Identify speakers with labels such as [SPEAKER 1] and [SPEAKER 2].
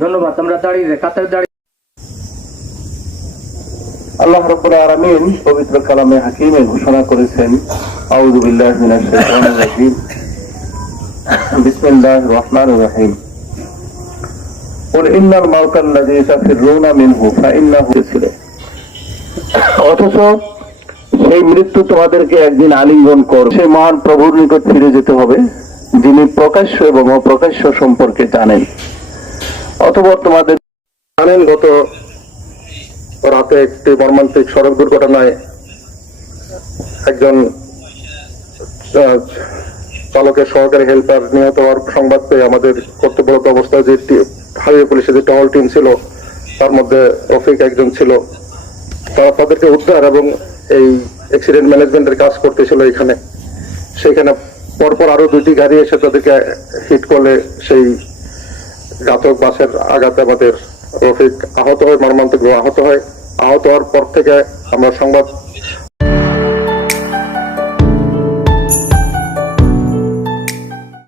[SPEAKER 1] ধন্যবাদ আমরা দাঁড়িয়ে যাই কাতার দাঁড়িয়ে
[SPEAKER 2] আল্লাহ রাব্বুল আলামিন পবিত্র কালামে হাকিমে ঘোষণা করেছেন আউযু বিল্লাহি মিনাশ শাইতানির রাজিম বিসমিল্লাহির রহমানির রহিম قل إن الموت الذي تفرون منه فإنه ছিল অথচ সেই মৃত্যু তোমাদেরকে একদিন আলিঙ্গন কর সেই মহান প্রভুর নিকট ফিরে যেতে হবে যিনি প্রকাশ্য এবং অপ্রকাশ্য সম্পর্কে জানেন অথবা তোমাদের জানেন, গত রাতে একটি মর্মান্তিক সড়ক দুর্ঘটনায় একজন চালকের সহকারী হেল্পার নিহত হওয়ার সংবাদ পেয়ে আমাদের কর্তব্যরত অবস্থায় যে হাইওয়ে পুলিশের যে টহল টিম ছিল, তার মধ্যে রফিক একজন ছিল। তারা তাদেরকে উদ্ধার এবং এই অ্যাক্সিডেন্ট ম্যানেজমেন্টের কাজ করতেছিল এখানে। সেখানে পরপর আরও দুটি গাড়ি এসে তাদেরকে হিট করলে সেই ঘাতক বাসের আঘাতে আমাদের রফিক আহত হয়, মর্মান্তিক আহত হয়। আহত হওয়ার পর থেকে আমরা সংবাদ